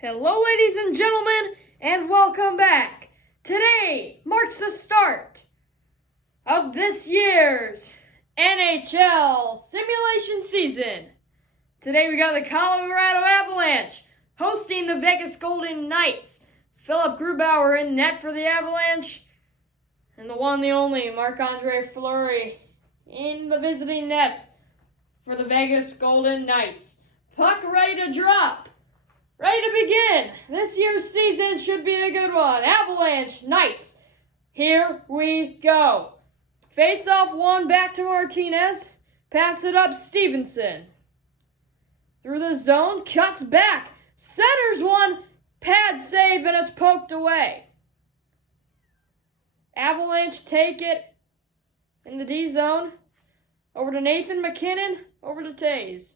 Hello, ladies and gentlemen, and welcome back. Today marks the start of this year's NHL simulation season. Today we got the Colorado Avalanche hosting the Vegas Golden Knights. Philip Grubauer in net for the Avalanche, and the one, the only, Marc-Andre Fleury in the visiting net for the Vegas Golden Knights. Puck ready to drop. Ready to begin. This year's season should be a good one. Avalanche, Knights. Here we go. Face-off one back to Martinez. Pass it up, Stevenson. Through the zone, cuts back. Centers one. Pad save, and it's poked away. Avalanche take it in the D zone. Over to Nathan MacKinnon. Over to Taves.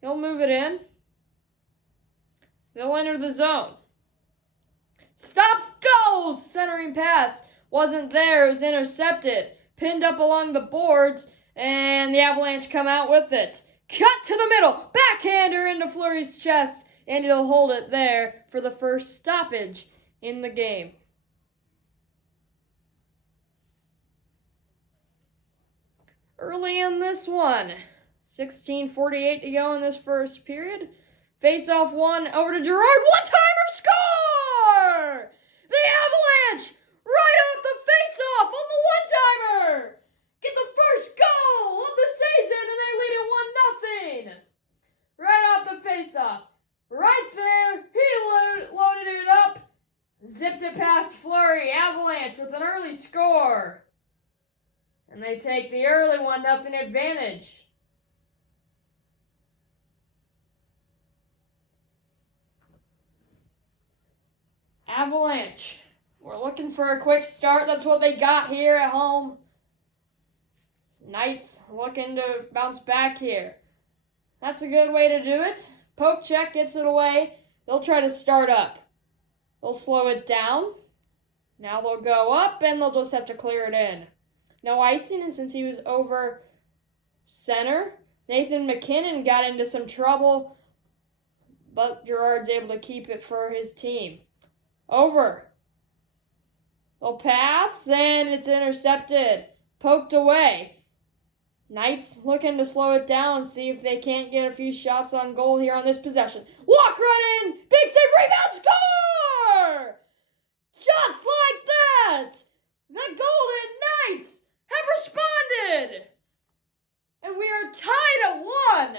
He'll move it in. They'll enter the zone. Stops, goes! Centering pass wasn't there. It was intercepted. Pinned up along the boards, and the Avalanche come out with it. Cut to the middle. Backhander into Fleury's chest, and he'll hold it there for the first stoppage in the game. Early in this one, 16:48 to go in this first period. Face-off one, over to Girard, one-timer, score! The Avalanche, right off the face-off on the one-timer, get the first goal of the season, and they lead it 1-0. Right off the face-off, right there, he loaded it up, zipped it past Fleury. Avalanche with an early score, and they take the early 1-0 advantage. Avalanche, we're looking for a quick start. That's what they got here at home. Knights looking to bounce back here. That's a good way to do it. Poke check gets it away. They'll try to start up. They'll slow it down. Now they'll go up, and they'll just have to clear it in. No icing, and since he was over center, Nathan MacKinnon got into some trouble, but Girard's able to keep it for his team. Over. They'll pass, and it's intercepted. Poked away. Knights looking to slow it down, see if they can't get a few shots on goal here on this possession. Walk right in. Big save, rebound, score! Just like that, the Golden Knights have responded. And we are tied at 1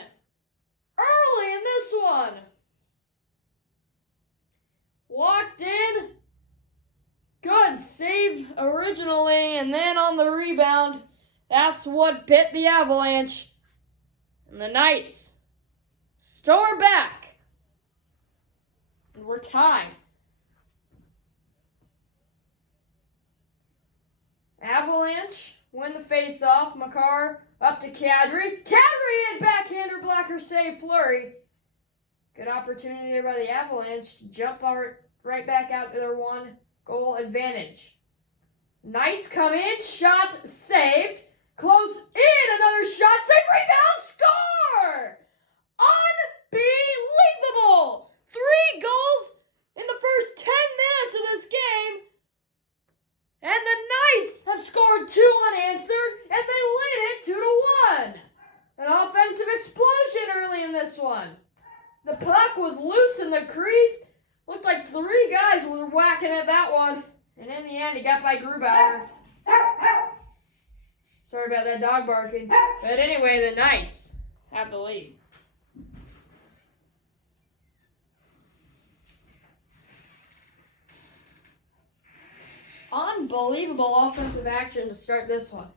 early in this one. Walked in. Good save originally, and then on the rebound, that's what bit the Avalanche. And the Knights storm back. And we're tied. Avalanche win the face-off. Makar up to Kadri. Kadri in backhander blocker save Fleury. Good opportunity there by the Avalanche to jump right back out to their 1-goal advantage. Knights come in, shot saved. Close in, another shot, save, rebound, score! Unbelievable! 3 goals in the first 10 minutes of this game. And the Knights have scored 2 unanswered, and they lead it 2-1. An offensive explosion early in this one. The puck was loose in the crease. Looked like 3 guys were whacking at that one. And in the end, he got by Grubauer. Sorry about that dog barking. But anyway, the Knights have the lead. Unbelievable offensive action to start this one.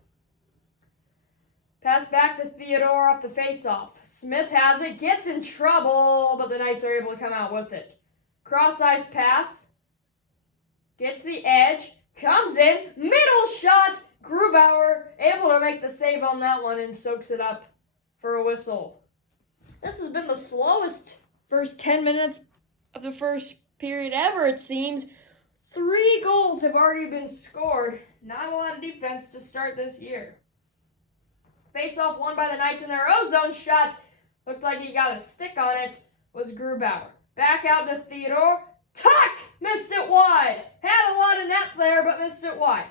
Pass back to Theodore off the faceoff. Smith has it, gets in trouble, but the Knights are able to come out with it. Cross-ice pass. Gets the edge. Comes in. Middle shot. Grubauer able to make the save on that one and soaks it up for a whistle. This has been the slowest first 10 minutes of the first period ever, it seems. 3 goals have already been scored. Not a lot of defense to start this year. Face-off won by the Knights in their ozone shot. Looked like he got a stick on it. Was Grubauer. Back out to Theodore. Tuck! Missed it wide. Had a lot of net there, but missed it wide.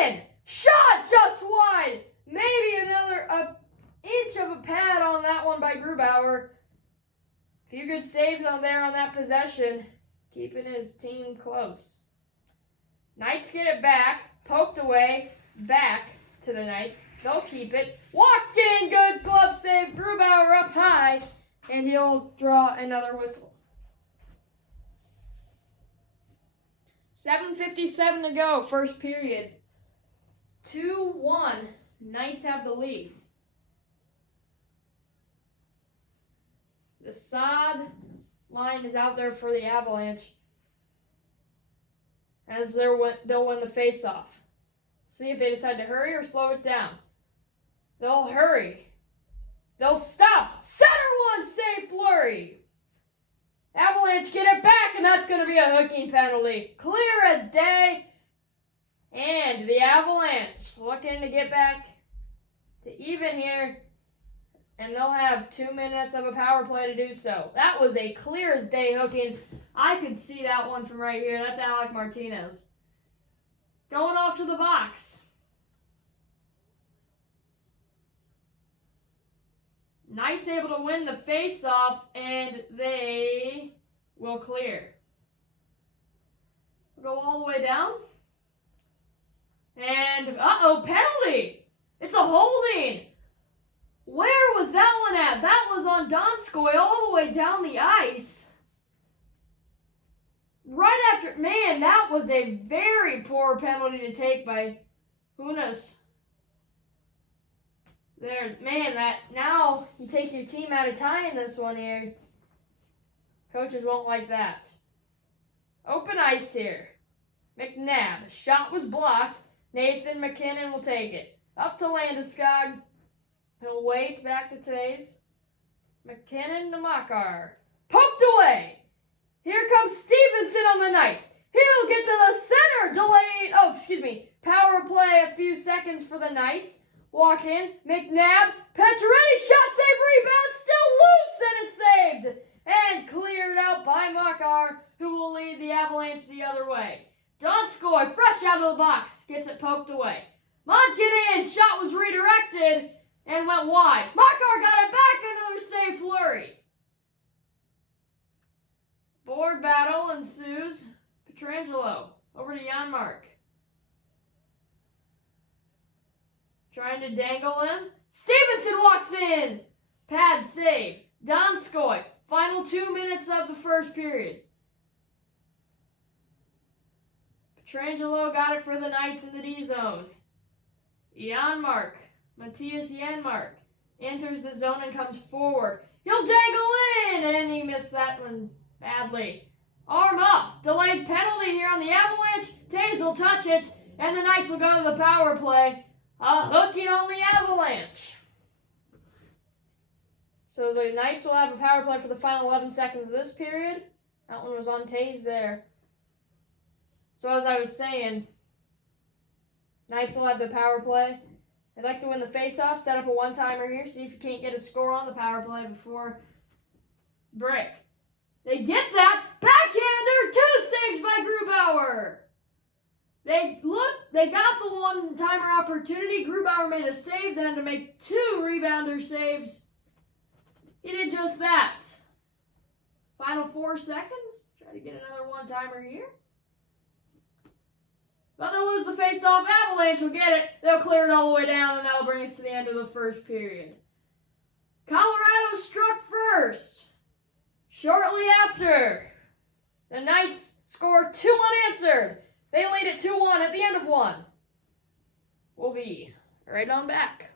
In. Shot just wide. Maybe another inch of a pad on that one by Grubauer. Few good saves on there on that possession. Keeping his team close. Knights get it back. Poked away. Back to the Knights. They'll keep it. Walked in. Good glove save. Grubauer up high. And he'll draw another whistle. 7:57 to go, first period. 2-1. Knights have the lead. The sod line is out there for the Avalanche. As they'll win the face-off. See if they decide to hurry or slow it down. They'll hurry. They'll stop. Center one, save Fleury. Avalanche get it back, and that's going to be a hooking penalty. Clear as day. And the Avalanche looking to get back to even here. And they'll have 2 minutes of a power play to do so. That was a clear as day hooking. I could see that one from right here. That's Alec Martinez. Going off to the box. Knights able to win the face-off, and they will clear. We'll go all the way down. And, penalty! It's a holding! Where was that one at? That was on Donskoy all the way down the ice. Right after, man, that was a very poor penalty to take by Hunas. There, man, that now you take your team out of tying this one here. Coaches won't like that. Open ice here. McNabb. Shot was blocked. Nathan McKinnon will take it. Up to Landeskog. He'll wait back to Tays. McKinnon to Makar. Poked away. Here comes Stevenson on the Knights. He'll get to the center. Delayed. Power play a few seconds for the Knights. Walk in. McNabb. Pacioretty. Shot, save, rebound. Still loose, and it's saved. And cleared out by Makar, who will lead the Avalanche the other way. Donskoy, fresh out of the box, gets it poked away. Mont get in. Shot was redirected and went wide. Makar got it back. Another save Fleury. Board battle ensues. Pietrangelo over to Janmark. Trying to dangle him. Stevenson walks in. Pad save. Donskoy. Final 2 minutes of the first period. Pietrangelo got it for the Knights in the D zone. Janmark. Matthias Janmark enters the zone and comes forward. He'll dangle in, and he missed that one badly. Arm up. Delayed penalty here on the Avalanche. Tays will touch it, and the Knights will go to the power play. A hooking on the Avalanche. So the Knights will have a power play for the final 11 seconds of this period. That one was on Tays there. So as I was saying, Knights will have the power play. They'd like to win the face-off, set up a one-timer here, see if you can't get a score on the power play before break. They get that. Backhander, 2 saves by Grubauer. They got the one-timer opportunity. Grubauer made a save, then had to make 2 rebounder saves. He did just that. Final 4 seconds. Try to get another one-timer here. But they'll lose the face-off. Avalanche will get it. They'll clear it all the way down, and that'll bring us to the end of the first period. Colorado struck first. Shortly after, the Knights score 2 unanswered. They lead it 2-1 at the end of 1. We'll be right on back.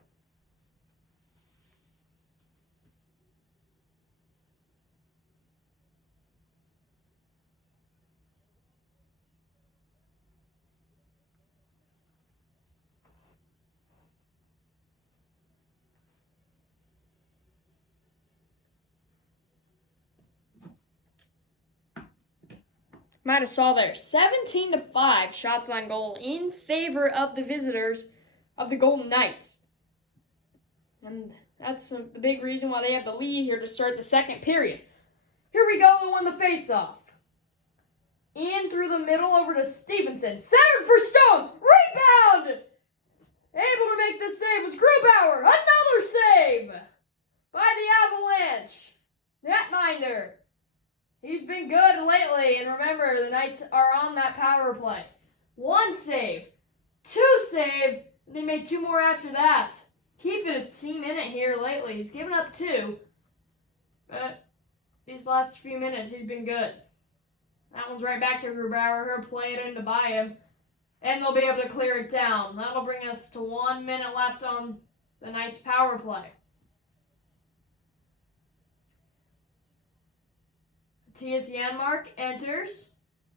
Might have saw there, 17-5 shots on goal in favor of the visitors of the Golden Knights. And that's the big reason why they have the lead here to start the second period. Here we go to win the faceoff. In through the middle over to Stevenson. Centered for Stone. Rebound! Able to make the save was Grubauer. Another save by the Avalanche. Netminder. He's been good lately, and remember, the Knights are on that power play. 1 save, 2 save, they made 2 more after that. Keeping his team in it here lately. He's given up 2, but these last few minutes he's been good. That one's right back to Grubauer. He'll play it in to buy him, and they'll be able to clear it down. That'll bring us to 1 minute left on the Knights power play. Matthias Janmark enters.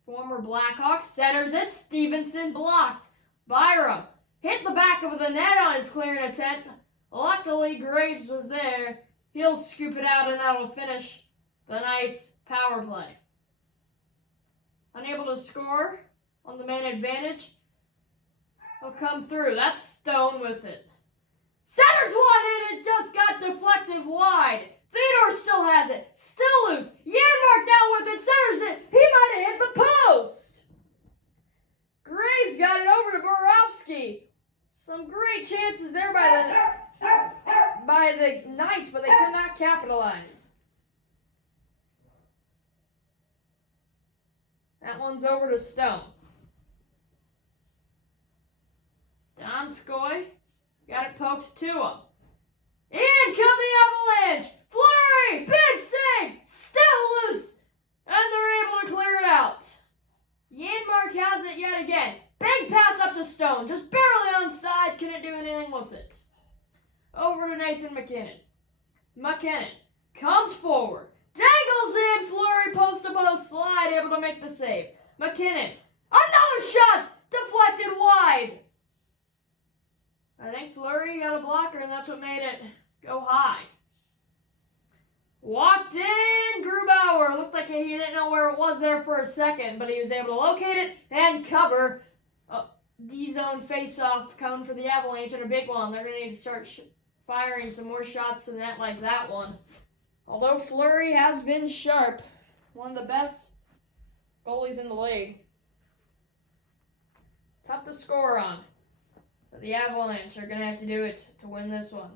Former Blackhawk centers it. Stevenson blocked. Byram hit the back of the net on his clearing attempt. Luckily, Graves was there. He'll scoop it out, and that'll finish the Knights' power play. Unable to score on the man advantage. He'll come through. That's Stone with it. Centers one, and it just got deflected wide. Theodore still has it. Still loose. Janmark now with it. Centers it. He might have hit the post. Graves got it over to Borowski. Some great chances there by the Knights, but they could not capitalize. That one's over to Stone. Donskoy got it poked to him. In come the Avalanche! Fleury! Big save! Still loose! And they're able to clear it out. Janmark has it yet again. Big pass up to Stone. Just barely onside. Couldn't do anything with it. Over to Nathan MacKinnon. MacKinnon comes forward. Dangles in. Fleury post-to-post slide. Able to make the save. MacKinnon. Another shot! Deflected wide. I think Fleury got a blocker, and that's what made it go high. Walked in, Grubauer. Looked like he didn't know where it was there for a second, but he was able to locate it and cover. D-zone face-off coming for the Avalanche, and a big one. They're going to need to start firing some more shots to the net like that one. Although Fleury has been sharp, one of the best goalies in the league. Tough to score on. But the Avalanche are going to have to do it to win this one.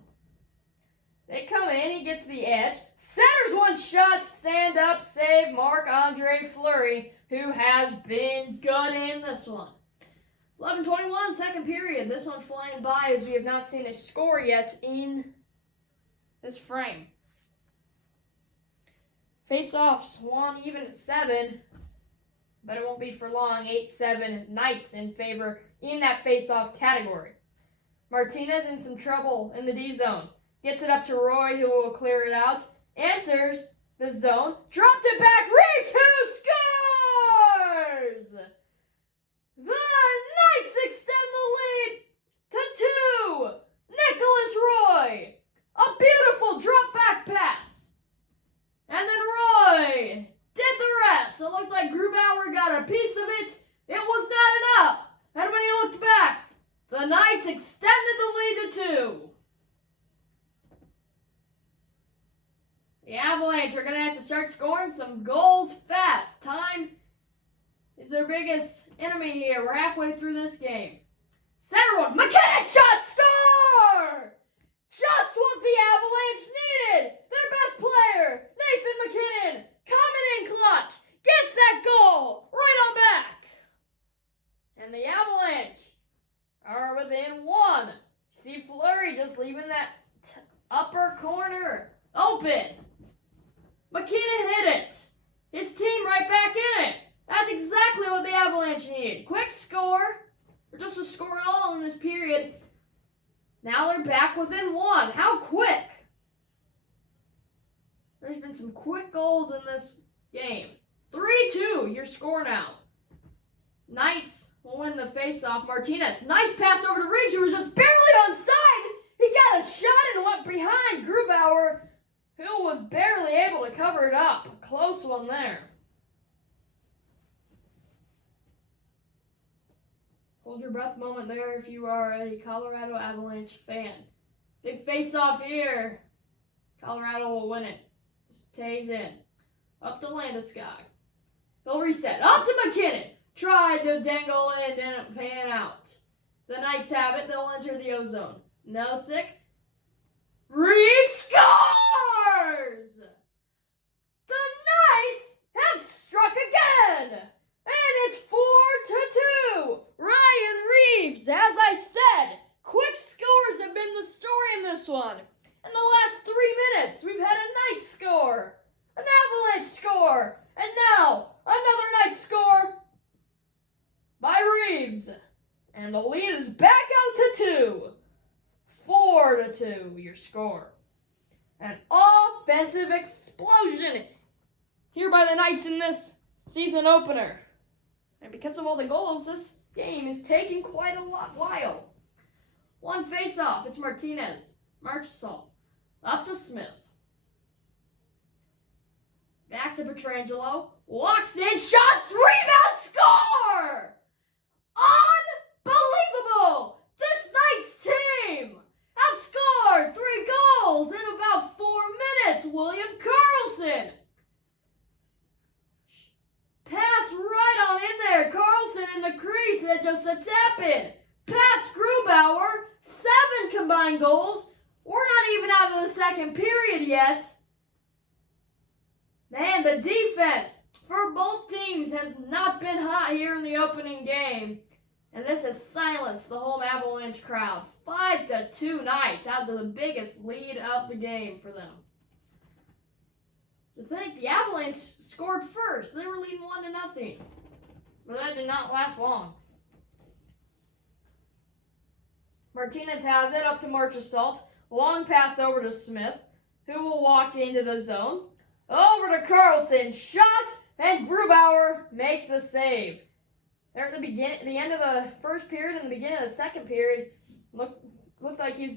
They come in, he gets the edge, centers one shot, stand up, save Marc-Andre Fleury, who has been good in this one. 11:21, second period. This one flying by as we have not seen a score yet in this frame. Face-offs, won even at 7, but it won't be for long. 8-7 Knights in favor in that face-off category. Martinez in some trouble in the D-zone. Gets it up to Roy, who will clear it out. Enters the zone. Dropped it back. Reach, who scores! The Knights extend the lead to 2. Nicholas Roy. A beautiful drop-back pass. And then Roy did the rest. It looked like Grubauer got a piece of it. It was not enough. And when he looked back, the Knights extended the lead to 2. The Avalanche are going to have to start scoring some goals fast. Time is their biggest enemy here. We're halfway through this game. Center one. MacKinnon shot. Score! Just what the Avalanche needed. Their best player, Nathan MacKinnon, coming in clutch. Gets that goal right on back. And the Avalanche are within 1. See Fleury just leaving that upper corner open. MacKinnon hit it. His team right back in it. That's exactly what the Avalanche needed. Quick score, or just a score at all in this period. Now they're back within 1. How quick? There's been some quick goals in this game. 3-2, your score now. Knights will win the faceoff. Martinez, nice pass over to Reach, who was just barely onside. He got a shot and went behind Grubauer, who was barely able to cover it up. A close one there. Hold your breath moment there if you are a Colorado Avalanche fan. Big face-off here. Colorado will win it. Stays in. Up to Landeskog. He'll reset. Up to McKinnon. Tried to dangle in, didn't pan out. The Knights have it. They'll enter the O-zone. Nosek. Reeves scores! The Knights have struck again! And it's 4-2. Ryan Reeves, as I said, quick scores have been the story in this one. In the last 3 minutes, we've had a Knights score, an Avalanche score, and now another Knights score by Reeves. And the lead is back out to 2. 4-2, your score. An offensive explosion here by the Knights in this season opener. And because of all the goals, this game is taking quite a while. One face-off. It's Martinez. Marchessault. Up to Smith. Back to Pietrangelo. Walks in. Shots. Rebound. Score! Unbelievable! This Knights team have scored 3 goals in about 4 minutes. William Karlsson. Pass right on in there. Karlsson in the crease and just a tap in. Pats Grubauer, 7 combined goals. We're not even out of the second period yet. Man, the defense for both teams has not been hot here in the opening game. And this has silenced the home Avalanche crowd. 5-2 Knights out to the biggest lead of the game for them. To think the Avalanche scored first. They were leading 1-0. But that did not last long. Martinez has it up to Marchessault. Long pass over to Smith, who will walk into the zone. Over to Karlsson. Shot, and Grubauer makes the save. There at the end of the first period and the beginning of the second period, looked like he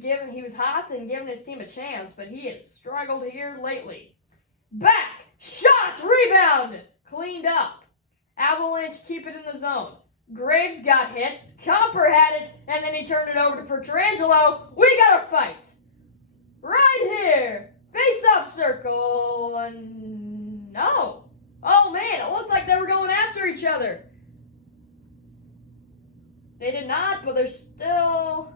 was hot and giving his team a chance, but he has struggled here lately. Back, shot, rebound, cleaned up. Avalanche keep it in the zone. Graves got hit, Comper had it, and then he turned it over to Pietrangelo. We got a fight. Right here. Face-off circle, and no. Oh man, it looked like they were going after each other. They did not, but they're still...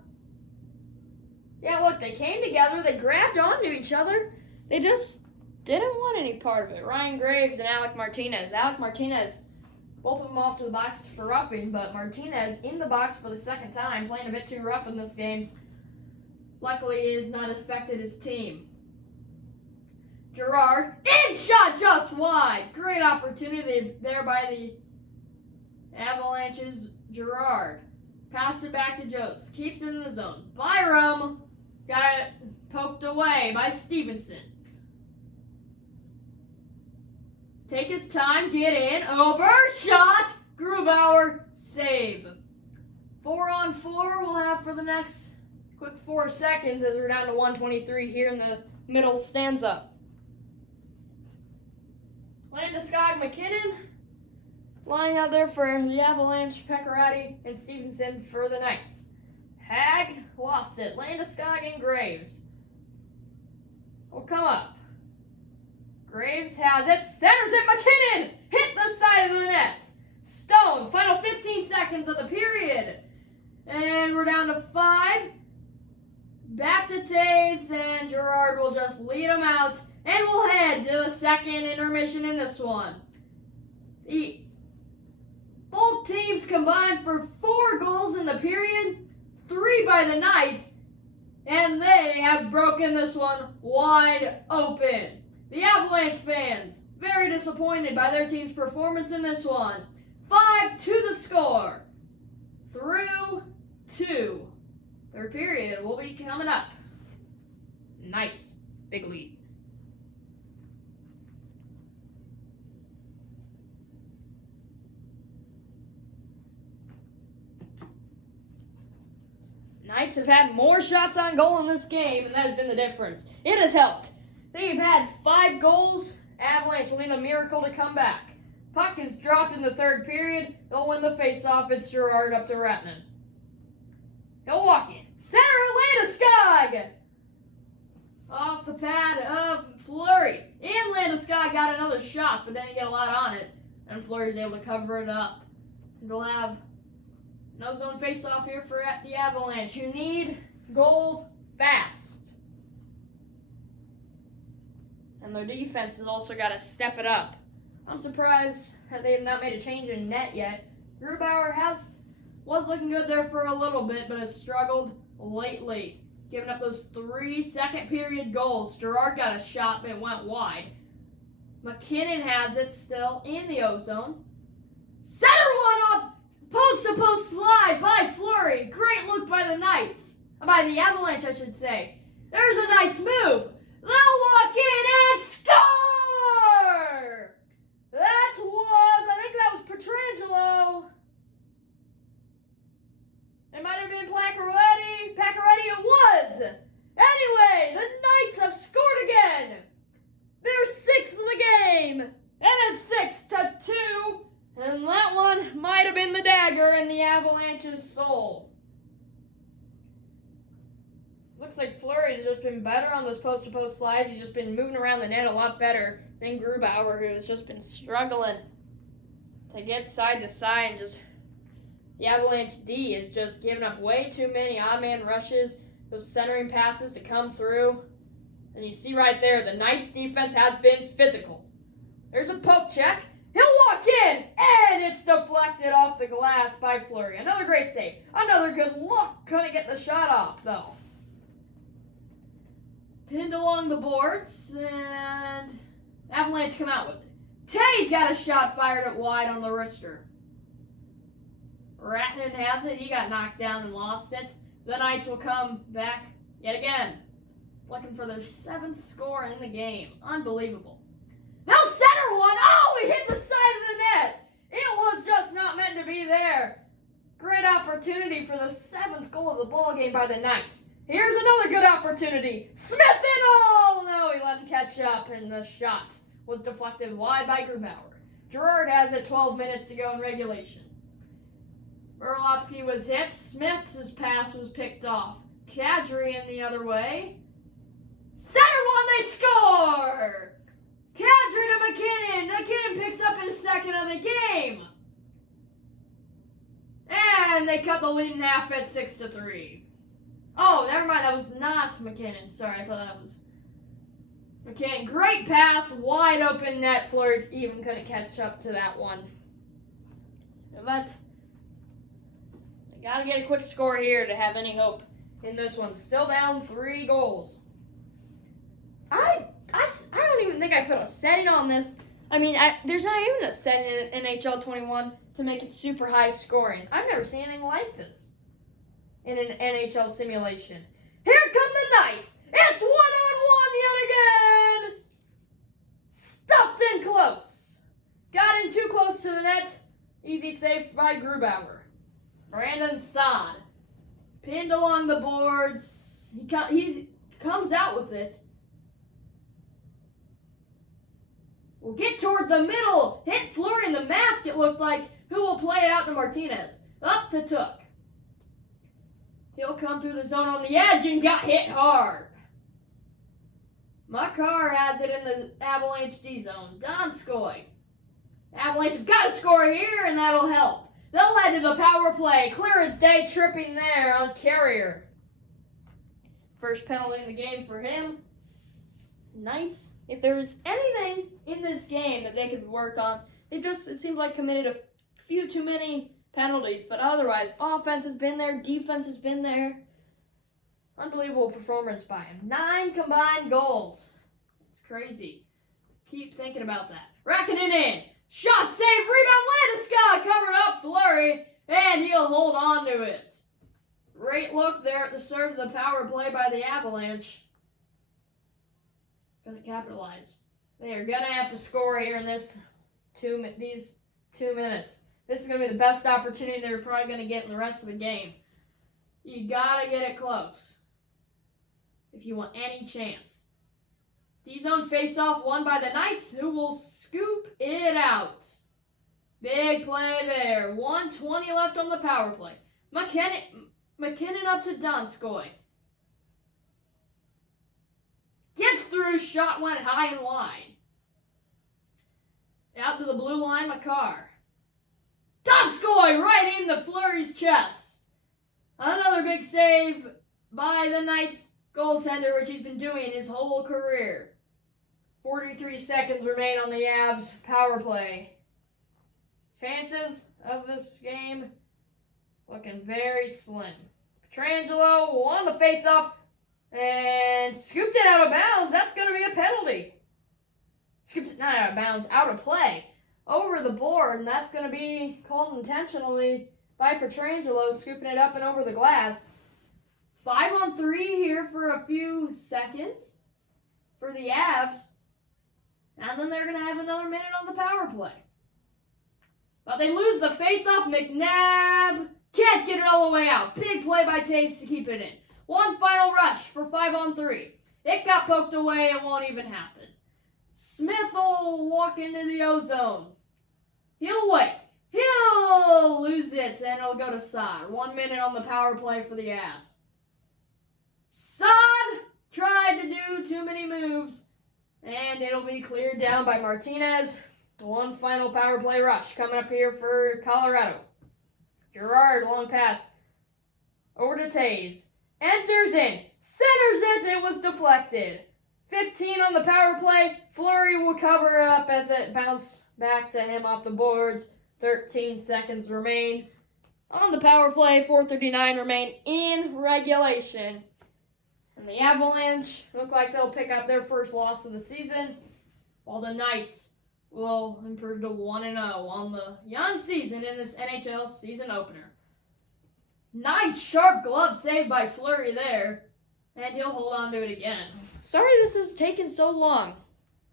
Yeah, look, they came together, they grabbed onto each other. They just didn't want any part of it. Ryan Graves and Alec Martinez. Alec Martinez, both of them off to the box for roughing, but Martinez in the box for the second time, playing a bit too rough in this game. Luckily, it has not affected his team. Gerard, in shot just wide. Great opportunity there by the Avalanche's Gerard. Pass it back to Jost. Keeps it in the zone. Byram got it poked away by Stevenson. Take his time, get in, over, shot, Grubauer, save. 4-on-4 we'll have for the next quick 4 seconds as we're down to 1:23 here in the middle stanza. Landeskog, McKinnon, lying out there for the Avalanche, Pekkarati, and Stevenson for the Knights. Hag lost it. Landeskog and Graves will come up. Graves has it, centers it, McKinnon! Hit the side of the net! Stone, final 15 seconds of the period. And we're down to 5. Back to Tays, and Gerard will just lead them out. And we'll head to the second intermission in this one. Both teams combined for 4 goals in the period, 3 by the Knights, and they have broken this one wide open. The Avalanche fans, very disappointed by their team's performance in this one. 5 to the score. Through 2. Third period will be coming up. Knights, big lead. Knights have had more shots on goal in this game, and that has been the difference. It has helped. They've had 5 goals. Avalanche will need a miracle to come back. Puck is dropped in the third period. They'll win the faceoff. It's Gerard up to Ratnan. He'll walk in. Center Landeskog! Off the pad of Fleury. And Landeskog got another shot, but didn't get a lot on it. And Fleury's able to cover it up. And we'll have no zone face-off here for the Avalanche. You need goals fast. And their defense has also got to step it up. I'm surprised that they have not made a change in net yet. Grubauer was looking good there for a little bit, but has struggled lately, giving up those 3 second-period goals. Gerard got a shot, but it went wide. McKinnon has it still in the O-zone. Center one off, post-to-post slide by Fleury. Great look by the Knights. By the Avalanche, I should say. There's a nice move. They'll walk in and score! I think that was Pietrangelo. It might have been Pacioretty. It was! Anyway, the Knights have scored again. They're 6th in the game. And it's 6-2. And that one might have been the dagger in the Avalanche's soul. Looks like Fleury has just been better on those post-to-post slides. He's just been moving around the net a lot better than Grubauer, who has just been struggling to get side to side. And just the Avalanche D is just giving up way too many odd-man rushes, those centering passes to come through. And you see right there, the Knights defense has been physical. There's a poke check. He'll walk in, and it's deflected off the glass by Fleury. Another great save. Another good look. Couldn't get the shot off, though. Pinned along the boards, and Avalanche come out with it. Tay's got a shot fired at wide on the wrister. Ratnan has it. He got knocked down and lost it. The Knights will come back yet again, looking for their 7th score in the game. Unbelievable. Now center one. Oh, he hit the side of the net. It was just not meant to be there. Great opportunity for the 7th goal of the ball game by the Knights. Here's another good opportunity. Smith in! Oh, no, he let him catch up, and the shot was deflected wide by Grubauer. Gerard has it, 12 minutes to go in regulation. Berlovsky was hit. Smith's pass was picked off. Kadri in the other way. Center one, they score! Kadri to McKinnon. McKinnon picks up his 2nd of the game. And they cut the lead in half at 6-3. Oh, never mind. That was not McKinnon. Sorry, I thought that was McKinnon. Great pass. Wide open net. Fleury even couldn't catch up to that one. But they got to get a quick score here to have any hope in this one. Still down 3 goals. I don't even think I put a setting on this. I mean, there's not even a setting in NHL 21 to make it super high scoring. I've never seen anything like this in an NHL simulation. Here come the Knights. It's 1-on-1 yet again. Stuffed in close. Got in too close to the net. Easy save by Grubauer. Brandon Saad pinned along the boards. He comes out with it. We'll get toward the middle. Hit Fleury in the mask, it looked like. Who will play it out to Martinez? Up to Took. He'll come through the zone on the edge and got hit hard. Makar has it in the Avalanche D zone. Donskoy. Avalanche have got to score here, and that'll help. They'll head to the power play. Clear as day, tripping there on Carrier. First penalty in the game for him. Knights, if there was anything in this game that they could work on, it seems like committed a few too many penalties, but otherwise, offense has been there, defense has been there. Unbelievable performance by him. 9 combined goals. It's crazy. Keep thinking about that. Rakkinen in. Shot, save, rebound, Landeskog covered up Fleury, and he'll hold on to it. Great look there at the start of the power play by the Avalanche. Gonna capitalize. They are gonna have to score here in these 2 minutes. This is gonna be the best opportunity they're probably gonna get in the rest of the game. You gotta get it close if you want any chance. D-zone face-off won by the Knights, who will scoop it out. Big play there. 1:20 left on the power play. McKinnon up to Donskoy. through, shot went high and wide. Out to the blue line, Makar. Donskoy right in the Fleury's chest. Another big save by the Knights goaltender, which he's been doing his whole career. 43 seconds remain on the Avs power play. Chances of this game looking very slim. Pietrangelo won the faceoff and scooped it out of bounds. That's going to be a penalty. Scooped it not out of bounds, out of play. Over the board, and that's going to be called intentionally by Pietrangelo, scooping it up and over the glass. 5-on-3 here for a few seconds for the Avs. And then they're going to have another minute on the power play. But they lose the face-off. McNabb can't get it all the way out. Big play by Taves to keep it in. One final rush for 5-on-3. It got poked away. It won't even happen. Smith will walk into the O-zone. He'll wait. He'll lose it, and it'll go to Saad. 1 minute on the power play for the Avs. Saad tried to do too many moves, and it'll be cleared down by Martinez. One final power play rush coming up here for Colorado. Gerard, long pass. Over to Taves. Enters in. Centers it. It was deflected. 15 on the power play. Fleury will cover it up as it bounced back to him off the boards. 13 seconds remain on the power play. 4:39 remain in regulation. And the Avalanche look like they'll pick up their first loss of the season, while the Knights will improve to 1-0 on the young season in this NHL season opener. Nice sharp glove save by Fleury there, and he'll hold on to it again. Sorry this has taken so long.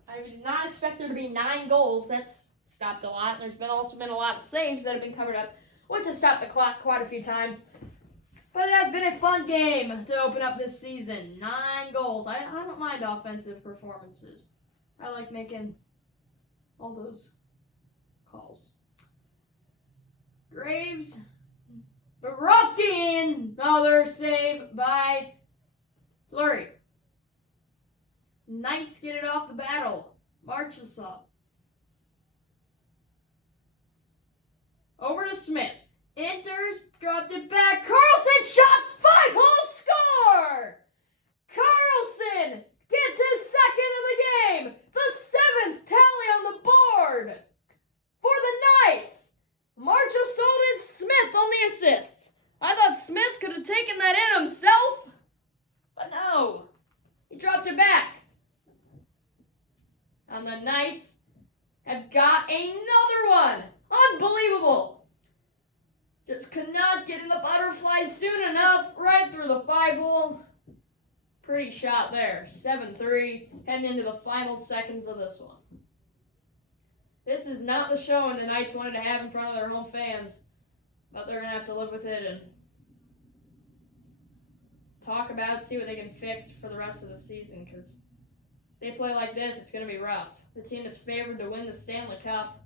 I did not expect there to be 9 goals. That's stopped a lot. There's also been a lot of saves that have been covered up, which has stopped the clock quite a few times. But it has been a fun game to open up this season. 9 goals. I don't mind offensive performances. I like making all those calls. Graves. Borowski, another save by Fleury. Knights get it off the battle. Marchessault. Over to Smith. Enters, dropped it back. Carlson shot, 5-hole score! Carlson gets his second of the game. The 7th tally on the board for the Knights. Marchessault and Smith on the assists. I thought Smith could have taken that in himself, but no. He dropped it back. And the Knights have got another one. Unbelievable. Just could not get in the butterflies soon enough. Right through the 5-hole. Pretty shot there. 7-3. Heading into the final seconds of this one. This is not the showing the Knights wanted to have in front of their home fans. But they're going to have to live with it and talk about it, see what they can fix for the rest of the season. Because if they play like this, it's going to be rough. The team that's favored to win the Stanley Cup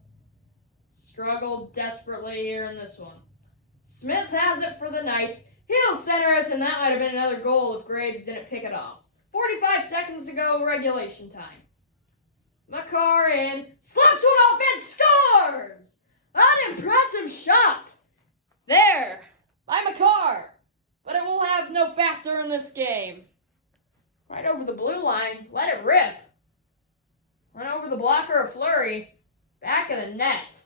struggled desperately here in this one. Smith has it for the Knights. He'll center it, and that might have been another goal if Graves didn't pick it off. 45 seconds to go, regulation time. Makar in, slaps one off and scores! An impressive shot there by Makar, but it will have no factor in this game. Right over the blue line, let it rip. Run over the blocker of Fleury, back of the net.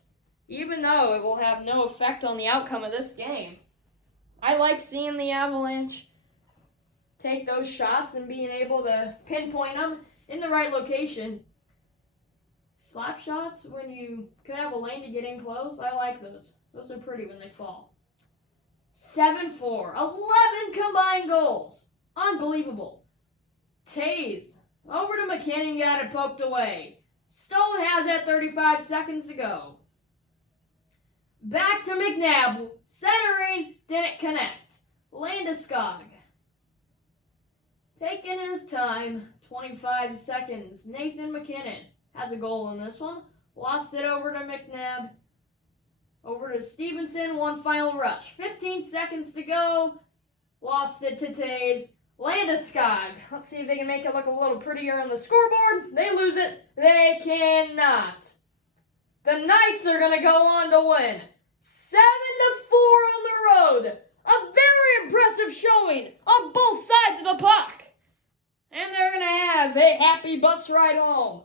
Even though it will have no effect on the outcome of this game. I like seeing the Avalanche take those shots and being able to pinpoint them in the right location. Slap shots, when you could have a lane to get in close, I like those. Those are pretty when they fall. 7-4. 11 combined goals. Unbelievable. Taves. Over to McKinnon, got it poked away. Stone has it, 35 seconds to go. Back to McNabb. Centering, didn't connect. Landeskog. Taking his time. 25 seconds. Nathan McKinnon has a goal in this one. Lost it over to McNabb. Over to Stevenson. One final rush. 15 seconds to go. Lost it to Taves. Landeskog. Let's see if they can make it look a little prettier on the scoreboard. They lose it. They cannot. The Knights are going to go on to win 7-4 on the road. A very impressive showing on both sides of the puck. And they're going to have a happy bus ride home.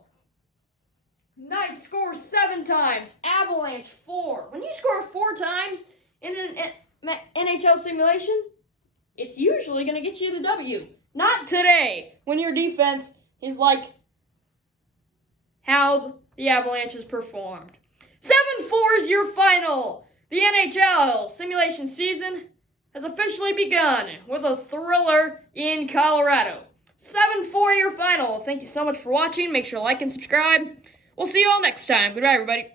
Knights score 7 times. Avalanche 4. When you score 4 times in an NHL simulation, it's usually going to get you the W. Not today, when your defense is like how the Avalanche has performed. 7-4 is your final. The NHL simulation season has officially begun with a thriller in Colorado. 7-4 your final. Thank you so much for watching. Make sure to like and subscribe. We'll see you all next time. Goodbye, everybody.